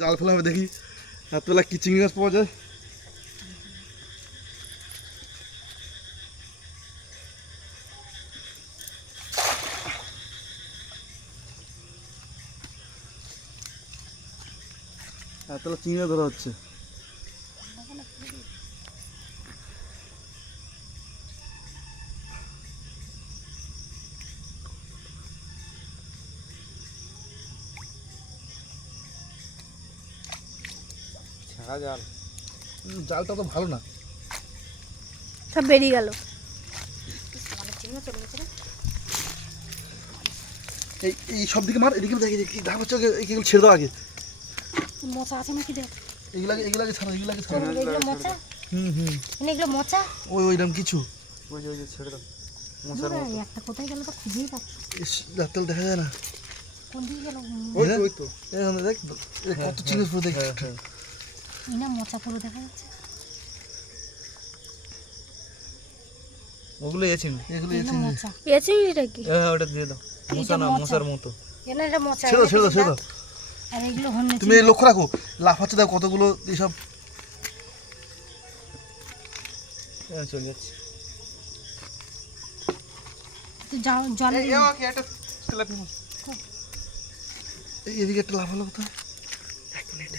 জাল ফেলা হবে, দেখি রাতবেলা কি চিংড়ি মাছ পাওয়া যায়। রাতবেলা চিংড়ি মাছ ধরা হচ্ছে। জাল জালটা তো ভালো না, সব বেরিয়ে গেল। এই এই সব দিকে মার, এদিকে দেখি দেখি ধাপ হচ্ছে, এইগুলো ছেড়ে দাও আগে। মোচা আছে নাকি দেখ, এগুলাকে ছাড়া, এগুলাকে ছাড়া। এগুলো মোচা, হুম এগুলো মোচা। ওইরকম কিছু ওই যে ছেড়ে দাও। একটা কোথায় গেল তো খুঁজেই পাচ্ছি, রাতবেলা দেখা যায় না। কোন দিকে গেল? ওই তো এখানে দেখ কত চিংড়ি পুরো দেখ। এই না মোচা পুরো দেখা যাচ্ছে। ওগুলো এচিং। এগুলো এগুলো মোচা, চিংড়িটা কি? ওটা দিয়ে দাও। মোচা না, মোচার মতো। এখানে এটা মোচা, ছেড়ে দাও, ছেড়ে দাও, ছেড়ে দাও। আর এগুলো হন্যে তুমি এই লক্ষ্য রাখো, লাফাচ্ছে দাও কতগুলো এইসব। চলে যাচ্ছে। জল এদিকে একটা লাফালো কোথায়? এক মিনিট